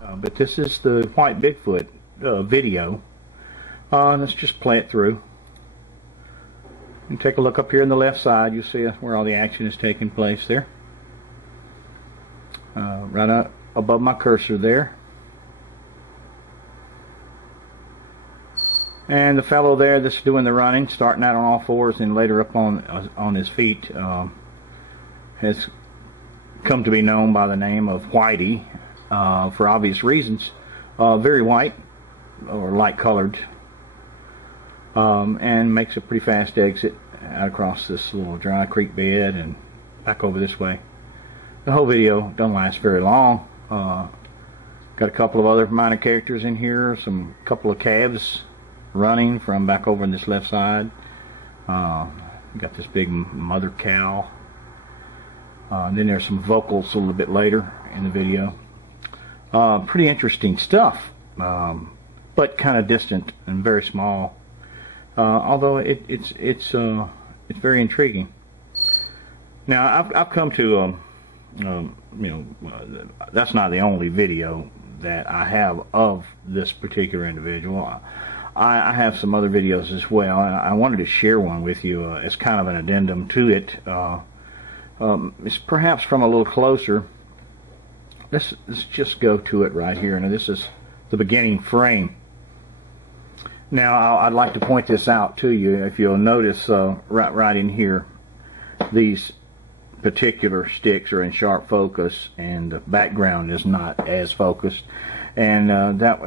But this is the White Bigfoot video. Let's just play it through. And take a look up here on the left side. You'll see where all the action is taking place there. Right up above my cursor there. And the fellow there that's doing the running, starting out on all fours and later up on his feet, has come to be known by the name of Whitey, for obvious reasons. Very white, or light colored, and makes a pretty fast exit out across this little dry creek bed and back over this way. The whole video doesn't last very long. Got a couple of other minor characters in here, couple of calves running from back over on this left side. Got this big mother cow. And then there's some vocals a little bit later in the video. Pretty interesting stuff, but kind of distant and very small. Although it's very intriguing. Now I've come to that's not the only video that I have of this particular individual. I have some other videos as well, and I wanted to share one with you as kind of an addendum to it. It's perhaps from a little closer. Let's just go to it right here. Now this is the beginning frame. Now I'd like to point this out to you. If you'll notice, right in here, these particular sticks are in sharp focus, and the background is not as focused, and that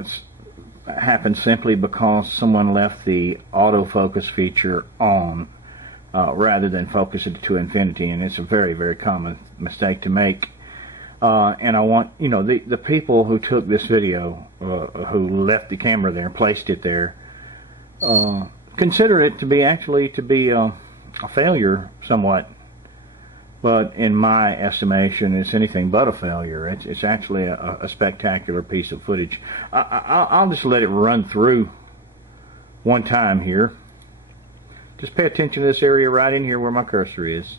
happened simply because someone left the autofocus feature on rather than focus it to infinity, and it's a very, very common mistake to make. And I want, the people who took this video, who left the camera there and placed it there, consider it to be a failure somewhat. But in my estimation, it's anything but a failure. It's actually a spectacular piece of footage. I'll just let it run through one time here. Just pay attention to this area right in here where my cursor is.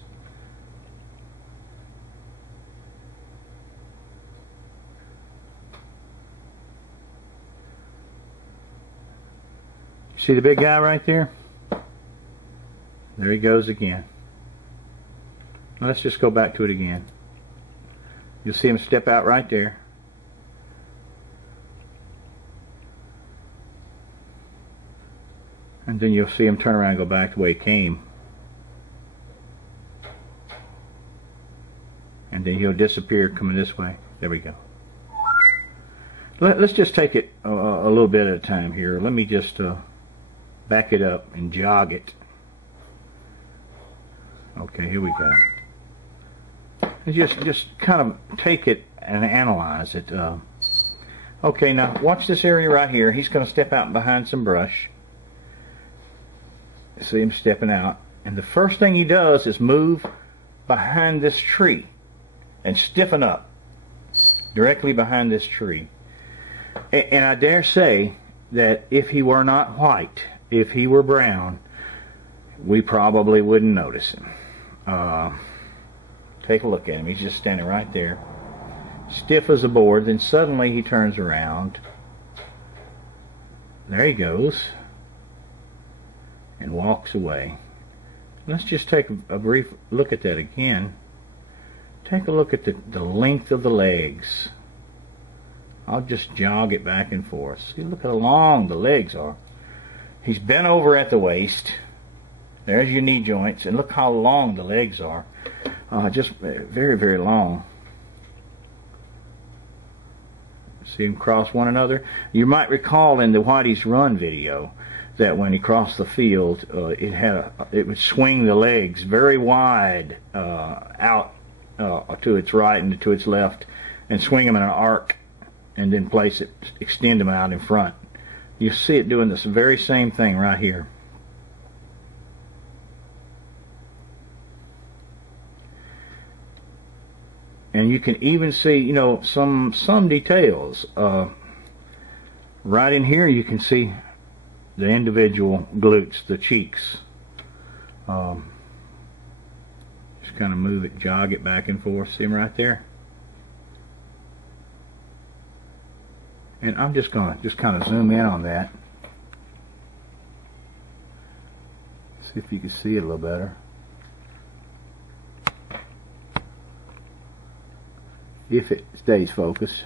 See the big guy right there? There he goes again. Now let's just go back to it again. You'll see him step out right there. And then you'll see him turn around and go back the way he came. And then he'll disappear coming this way. There we go. Let's just take it a little bit at a time here. Let me just back it up and jog it. Okay, here we go. Just kind of take it and analyze it. Okay, now watch this area right here. He's going to step out behind some brush. See him stepping out, and the first thing he does is move behind this tree and stiffen up directly behind this tree. And I dare say that if he were not white, if he were brown, we probably wouldn't notice him. Take a look at him. He's just standing right there, stiff as a board. Then suddenly he turns around. There he goes, and walks away. Let's just take a brief look at that again. Take a look at the length of the legs. I'll just jog it back and forth. See, look how long the legs are. He's bent over at the waist. There's your knee joints, and look how long the legs are. Just very, very long. See them cross one another. You might recall in the Whitey's Run video that when he crossed the field, it would swing the legs very wide out to its right and to its left, and swing them in an arc, and then extend them out in front. You see it doing this very same thing right here. And you can even see, some details. Right in here, you can see the individual glutes, the cheeks. Just kind of move it, jog it back and forth. See them right there? And I'm just going to kind of zoom in on that. See if you can see it a little better. If it stays focused.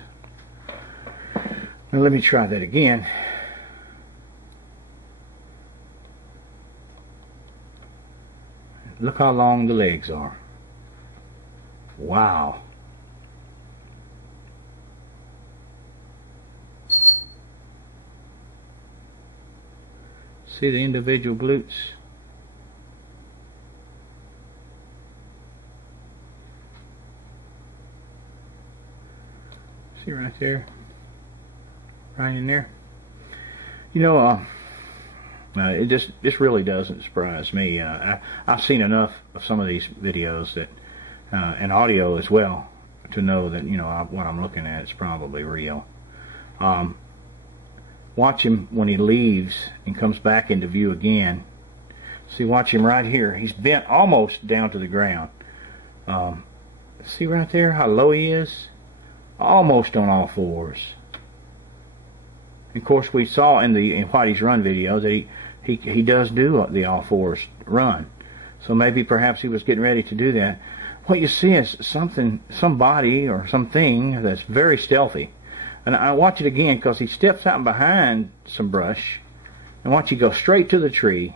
Now let me try that again. Look how long the legs are. Wow. See the individual glutes? See right there? Right in there? You know, it just really doesn't surprise me. I've seen enough of some of these videos that, and audio as well, to know that, you know, what I'm looking at is probably real. Watch him when he leaves and comes back into view again. See, watch him right here. He's bent almost down to the ground. See right there how low he is? Almost on all fours. Of course, we saw in Whitey's run video that he does do the all fours run. So maybe perhaps he was getting ready to do that. What you see is somebody or something that's very stealthy. And I watch it again because he steps out behind some brush and watch you go straight to the tree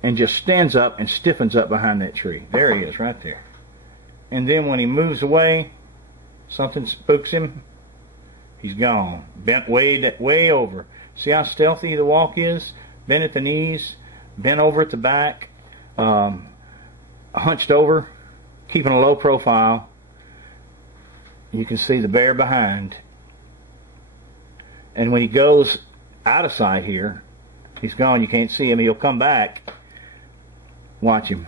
and just stands up and stiffens up behind that tree. There he is right there. And then when he moves away, something spooks him. He's gone. Bent way over. See how stealthy the walk is? Bent at the knees, bent over at the back, hunched over, keeping a low profile. You can see the bear behind. And when he goes out of sight here, he's gone. You can't see him. He'll come back. Watch him.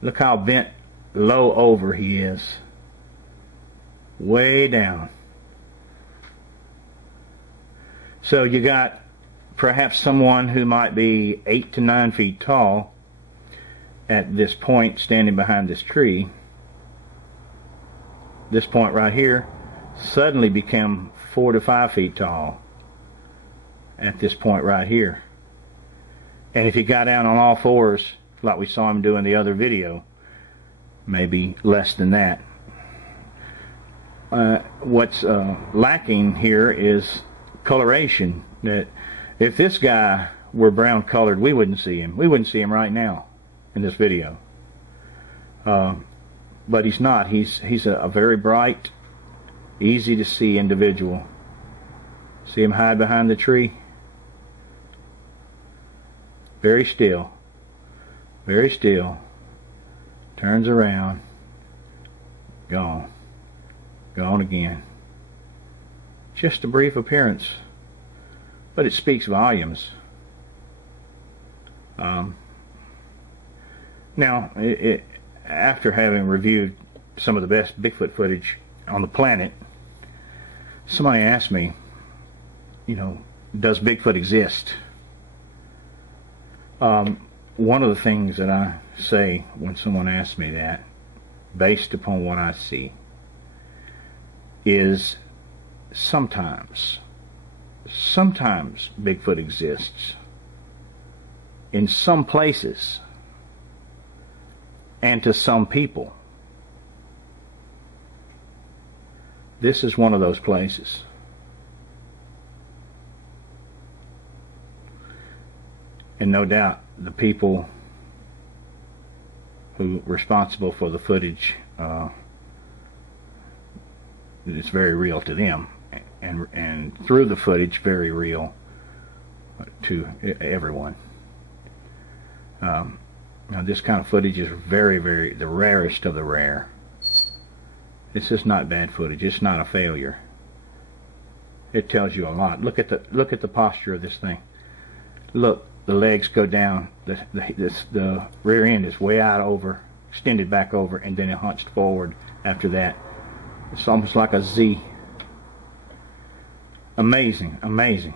Look how bent low over he is. Way down. So you got perhaps someone who might be 8 to 9 feet tall at this point, standing behind this tree. This point right here suddenly become 4 to 5 feet tall at this point right here. And if he got down on all fours like we saw him do in the other video, maybe less than that. What's lacking here is coloration. That if this guy were brown colored, we wouldn't see him. We wouldn't see him right now in this video. But he's not. He's a very bright, easy to see individual. See him hide behind the tree? Very still. Very still. Turns around. Gone. Gone again. Just a brief appearance, but it speaks volumes. Now, after having reviewed some of the best Bigfoot footage on the planet, somebody asked me, you know, does Bigfoot exist? One of the things that I say when someone asks me that, based upon what I see, is sometimes Bigfoot exists in some places and to some people. This is one of those places. And no doubt the people who are responsible for the footage, it's very real to them, and through the footage, very real to everyone. Now this kind of footage is very the rarest of the rare. This is not bad footage. It's not a failure. It tells you a lot. Look at the posture of this thing. Look, the legs go down. The rear end is way out over, extended back over, and then it hunched forward after that. It's almost like a Z. Amazing, amazing.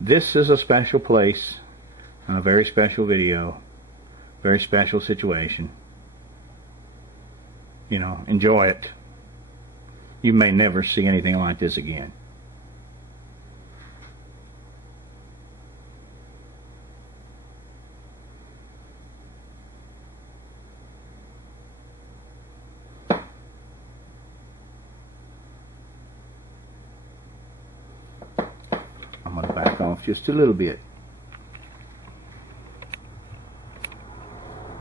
This is a special place, a very special video, very special situation. You know, enjoy it. You may never see anything like this again. I'm going to back off just a little bit.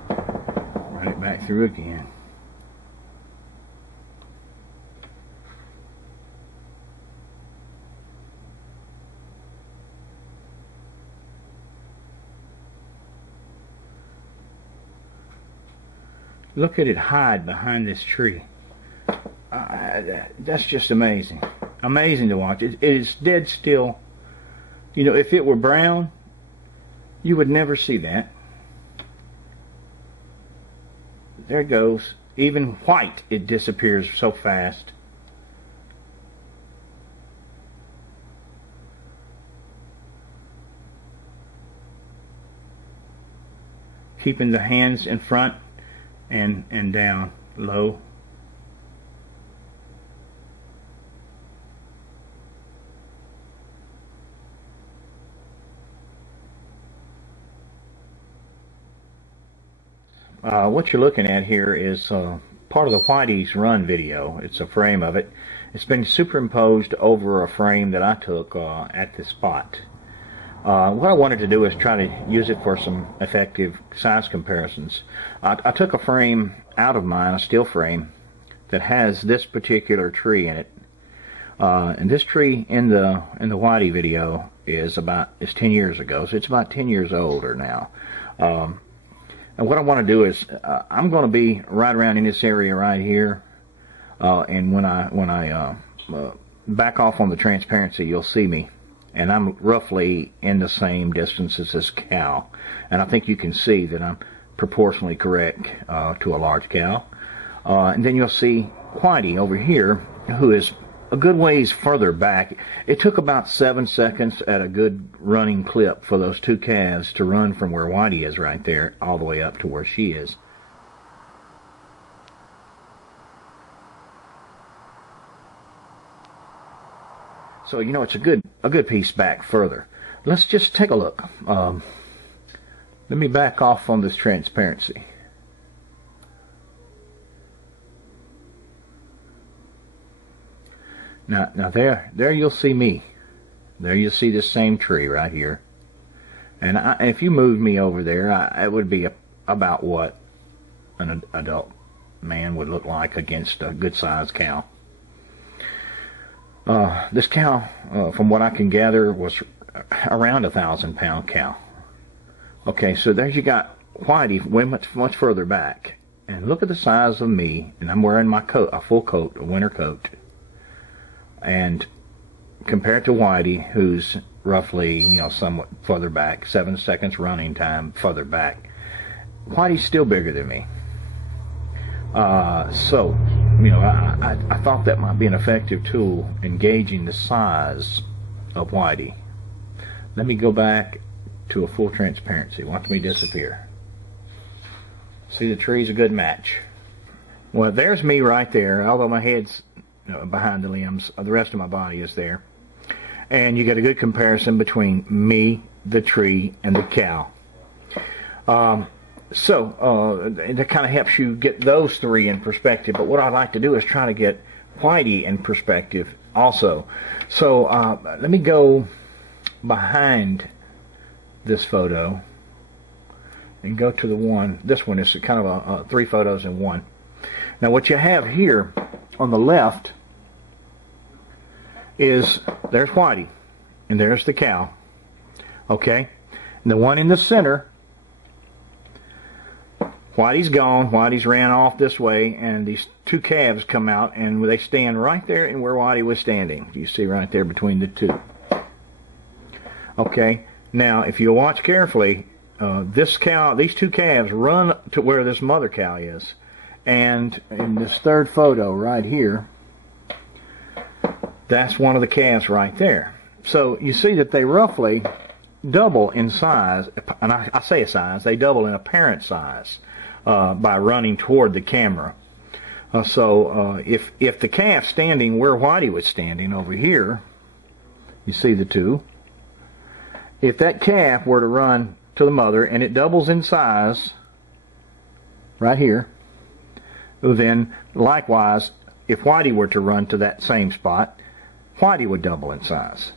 Run it back through again. Look at it hide behind this tree. That's just amazing. Amazing to watch. It is dead still. You know, if it were brown, you would never see that. There it goes. Even white, it disappears so fast. Keeping the hands in front and down low. What you're looking at here is part of the Whitey's Run video. It's a frame of it. It's been superimposed over a frame that I took at this spot. What I wanted to do is try to use it for some effective size comparisons. I took a frame out of mine, a steel frame, that has this particular tree in it. And this tree in the Whitey video is 10 years ago, so it's about 10 years older now. And what I want to do is I'm going to be right around in this area right here, and when I back off on the transparency, you'll see me, and I'm roughly in the same distance as this cow, and I think you can see that I'm proportionally correct to a large cow. And then you'll see Whitey over here, who is a good ways further back. It took about 7 seconds at a good running clip for those two calves to run from where Whitey is right there all the way up to where she is. So, you know, it's a good piece back further. Let's just take a look. Let me back off on this transparency. Now there you'll see me. There you'll see this same tree right here. And if you moved me over there, it would be about what an adult man would look like against a good-sized cow. This cow, from what I can gather, was around 1,000-pound cow. Okay, so there you got Whitey way much further back. And look at the size of me, and I'm wearing my coat, a full coat, a winter coat. And compared to Whitey, who's roughly, you know, somewhat further back, 7 seconds running time further back, Whitey's still bigger than me. So, you know, I thought that might be an effective tool in gauging the size of Whitey. Let me go back to a full transparency. Watch me disappear. See, the tree's a good match. Well, there's me right there, although my head's behind the limbs. The rest of my body is there. And you get a good comparison between me, the tree, and the cow. So that kind of helps you get those three in perspective. But what I'd like to do is try to get Whitey in perspective also. So let me go behind this photo and go to the one. This one is kind of 3 photos in one. Now what you have here on the left is, there's Whitey and there's the cow. Okay, and the one in the center, Whitey's gone. Whitey's ran off this way, and these two calves come out and they stand right there in where Whitey was standing. You see right there between the two. Okay, now if you watch carefully, these two calves run to where this mother cow is. And in this third photo right here, that's one of the calves right there. So you see that they roughly double in size, and I say a size, they double in apparent size by running toward the camera. So if the calf standing where Whitey was standing over here, you see the two, if that calf were to run to the mother and it doubles in size right here, then likewise, if Whitey were to run to that same spot, Whitey would double in size.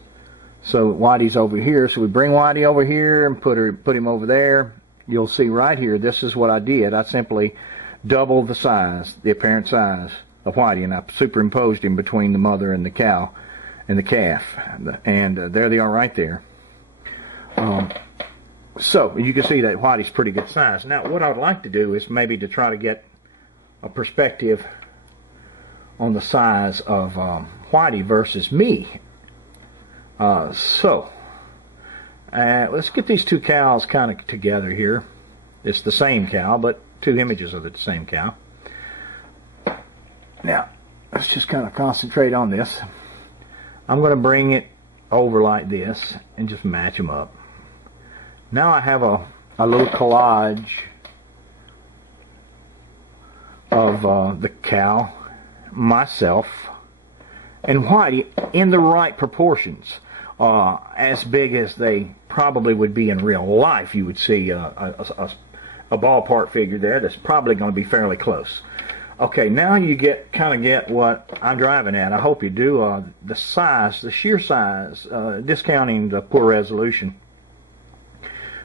So Whitey's over here, so we bring Whitey over here and put him over there. You'll see right here, this is what I did. I simply doubled the size, the apparent size of Whitey, and I superimposed him between the mother and the cow and the calf. And there they are right there. So you can see that Whitey's pretty good size. Now what I'd like to do is maybe to try to get a perspective on the size of Whitey versus me. Let's get these two cows kind of together here. It's the same cow, but two images of the same cow. Now, let's just kind of concentrate on this. I'm going to bring it over like this and just match them up. Now I have a little collage of the cow, myself, and Whitey in the right proportions. As big as they probably would be in real life. You would see a ballpark figure there that's probably going to be fairly close. Okay, now you kind of get what I'm driving at. I hope you do. The size, the sheer size, discounting the poor resolution,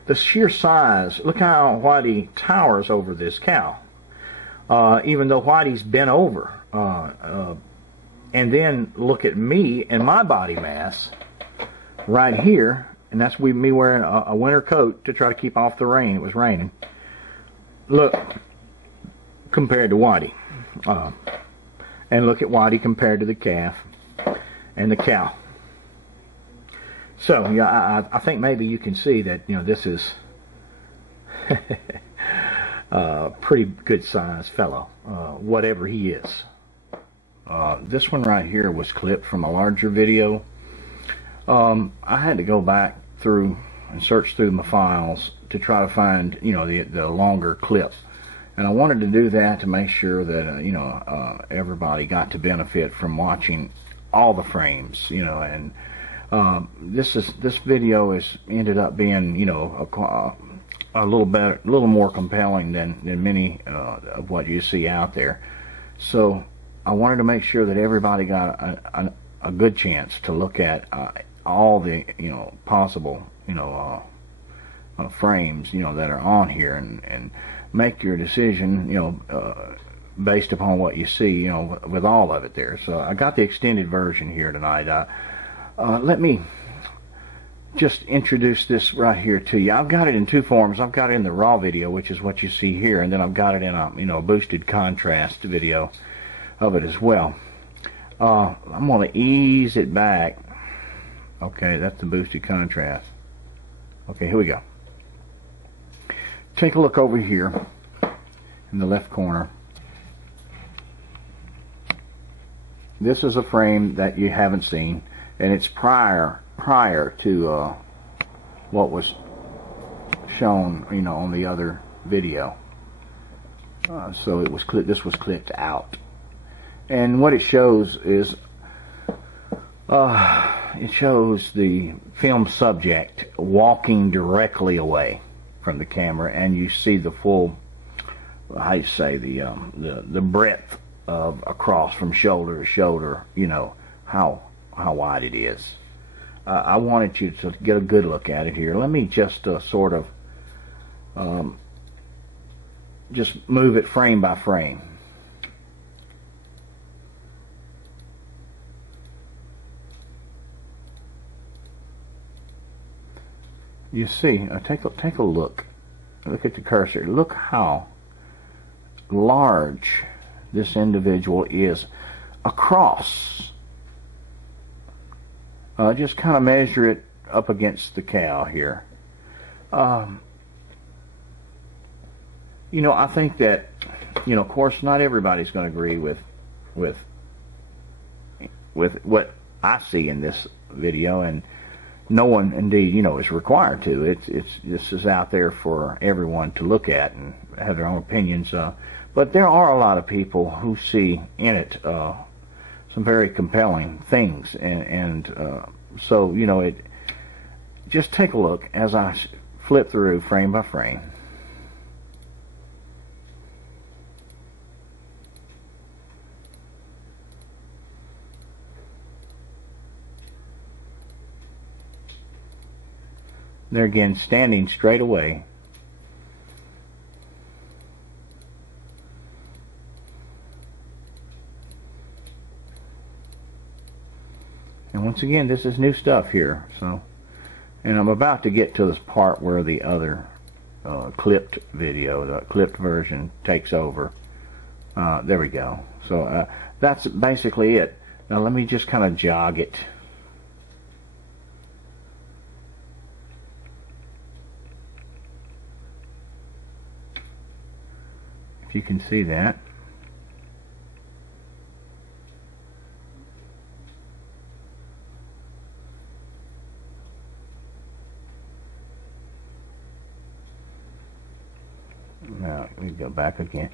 the sheer size, look how Whitey towers over this cow. Even though Whitey's bent over. And then look at me and my body mass right here, and that's me wearing a winter coat to try to keep off the rain. It was raining. Look, compared to Whitey. And look at Whitey compared to the calf and the cow. So, yeah, I think maybe you can see that, you know, this is a pretty good sized fellow, whatever he is. This one right here was clipped from a larger video. I had to go back through and search through my files to try to find, you know, the longer clip, and I wanted to do that to make sure that you know, everybody got to benefit from watching all the frames, you know. And this video has ended up being, you know, a little more compelling than many of what you see out there. So I wanted to make sure that everybody got a good chance to look at all the, you know, possible, you know, frames, you know, that are on here, and make your decision, you know, based upon what you see, you know, with all of it there. So I got the extended version here tonight. Let me just introduce this right here to you. I've got it in two forms. I've got it in the raw video, which is what you see here, and then I've got it in a, you know, boosted contrast video of it as well. I'm going to ease it back. Okay, that's the boosted contrast. Okay, here we go. Take a look over here in the left corner. This is a frame that you haven't seen, and it's prior to what was shown, you know, on the other video. So it was this was clipped out, and what it shows is it shows the film subject walking directly away from the camera, and you see the full, how you say, the breadth of across from shoulder to shoulder, you know, how wide it is. I wanted you to get a good look at it here. Let me just sort of just move it frame by frame. You see, take a look. Look at the cursor. Look how large this individual is across. Just kind of measure it up against the cow here. You know, I think that, you know, of course, not everybody's going to agree with what I see in this video, and no one indeed, you know, is required to. This is out there for everyone to look at and have their own opinions. But there are a lot of people who see in it some very compelling things, and so, you know, just take a look as I flip through frame by frame. There again, standing straight away. And once again, this is new stuff here. So, and I'm about to get to this part where the other clipped video, the clipped version, takes over. There we go. So that's basically it. Now let me just kind of jog it. You can see that. Now we go back again.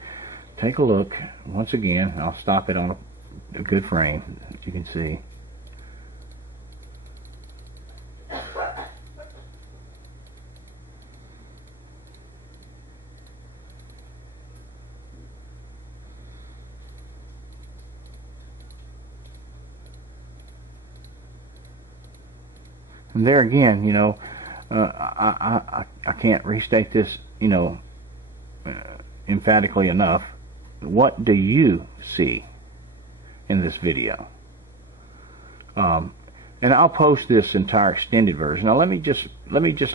Take a look once again. I'll stop it on a good frame, as you can see. And there again, you know, I can't restate this, you know, emphatically enough. What do you see in this video? And I'll post this entire extended version. Now let me just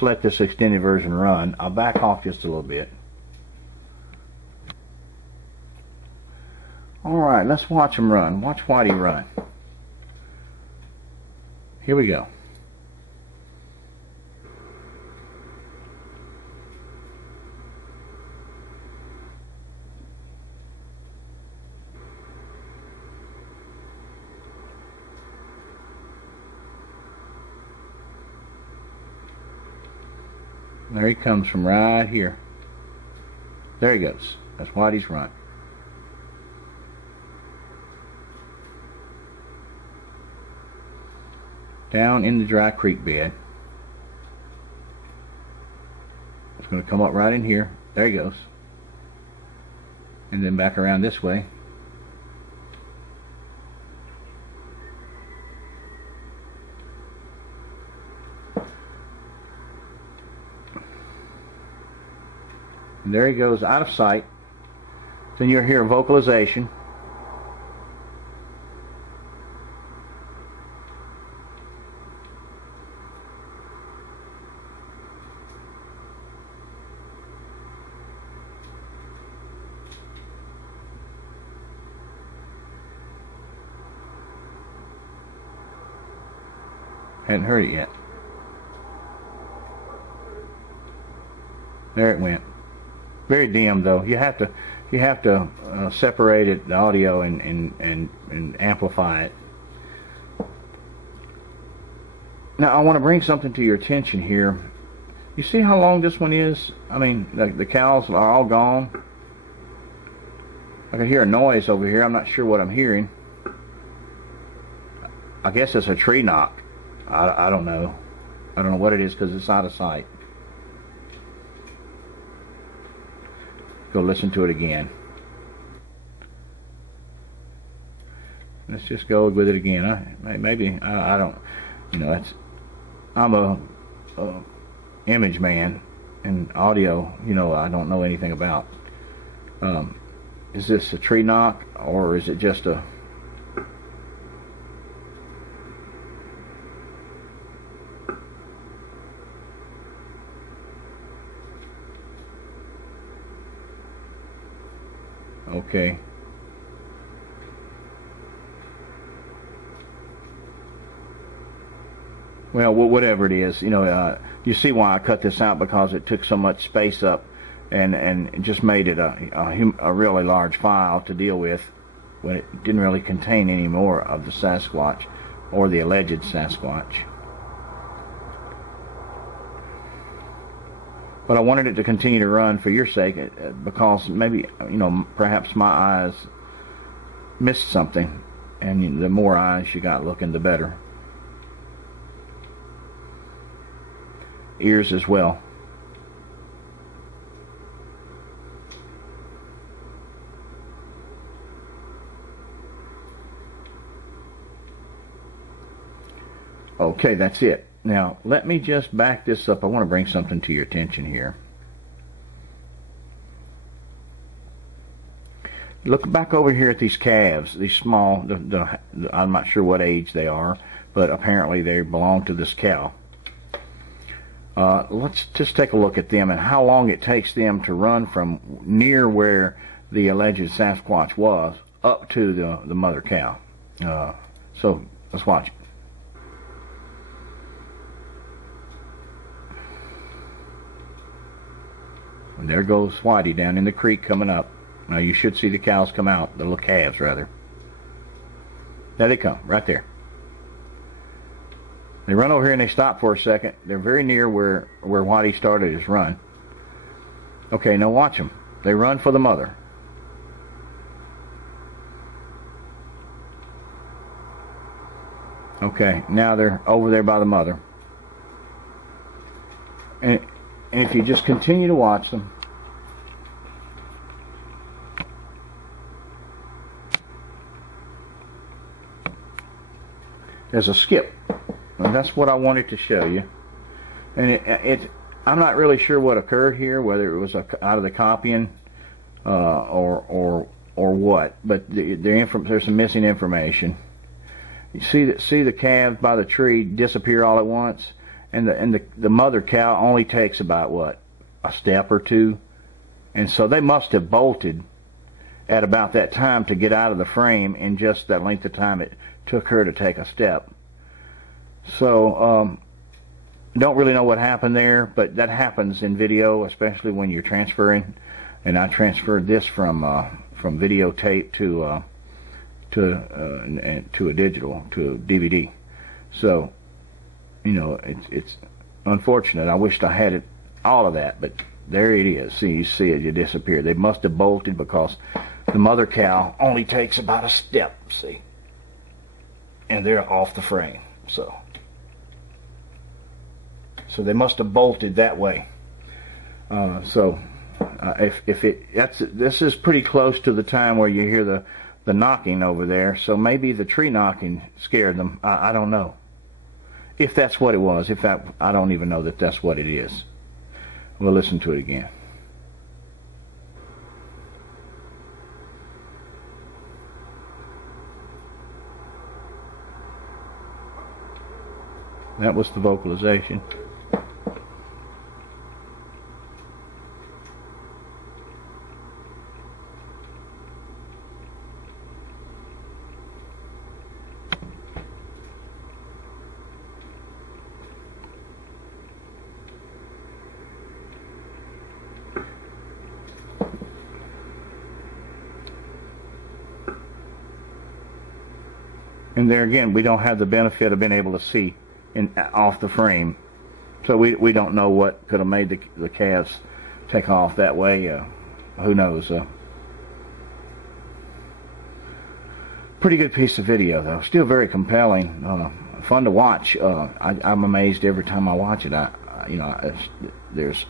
let this extended version run. I'll back off just a little bit. All right, let's watch him run. Watch Whitey run. Here we go. There he comes from right here. There he goes. That's Whitey's run. Down in the dry creek bed. It's going to come up right in here. There he goes. And then back around this way. And there he goes out of sight. Then you'll hear vocalization. Hadn't heard it yet. There it went. Very dim though. You have to separate it, the audio, and amplify it. Now I want to bring something to your attention here. You see how long this one is? I mean, the cows are all gone. I can hear a noise over here. I'm not sure what I'm hearing. I guess it's a tree knock. I don't know. I don't know what it is because it's out of sight. Go listen to it again. Let's just go with it again. Maybe I don't. You know, I'm a image man, and audio, you know, I don't know anything about. Is this a tree knock, or is it just a? Okay. Well, whatever it is, you know, you see why I cut this out, because it took so much space up, and just made it a really large file to deal with when it didn't really contain any more of the Sasquatch. or the alleged Sasquatch. But I wanted it to continue to run for your sake, because maybe, perhaps my eyes missed something, and the more eyes you got looking, the better. Ears as well. Okay, that's it. Now, let me just back this up. I want to bring something to your attention here. Look back over here at these calves, these small, I'm not sure what age they are, but apparently they belong to this cow. Let's just take a look at them and how long it takes them to run from near where the alleged Sasquatch was up to the mother cow. So, let's watch it. And there goes Whitey down in the creek coming up. Now you should see the cows come out, the little calves rather. There they come, right there. They run over here and they stop for a second. They're very near where Whitey started his run. Okay, now watch them. They run for the mother. Okay, now they're over there by the mother. And if you just continue to watch them, there's a skip. And that's what I wanted to show you. And I'm not really sure what occurred here, whether it was out of the copying or what, but there's some missing information. You see the calves by the tree disappear all at once, and the mother cow only takes about what, a step or two, and so they must have bolted at about that time to get out of the frame in just that length of time it took her to take a step. So don't really know what happened there, but that happens in video, especially when you're transferring. And I transferred this from videotape to a digital, to a DVD. So it's unfortunate. I wished I had all of that, but there it is. See, you see it, you disappear. They must have bolted because the mother cow only takes about a step. See, and they're off the frame. So they must have bolted that way. This is pretty close to the time where you hear the knocking over there. So maybe the tree knocking scared them. I don't know if that's what it was. I don't even know that that's what it is. We'll listen to it again. That was the vocalization. And there again, we don't have the benefit of being able to see off the frame, so we don't know what could have made the calves take off that way. Who knows? Pretty good piece of video, though. Still very compelling, fun to watch. I'm amazed every time I watch it. There's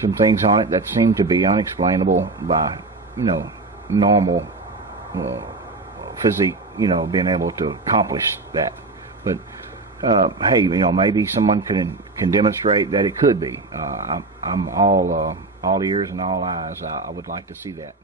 some things on it that seem to be unexplainable by normal physique, being able to accomplish that. But hey, maybe someone can demonstrate that it could be. I'm all ears and all eyes. I would like to see that.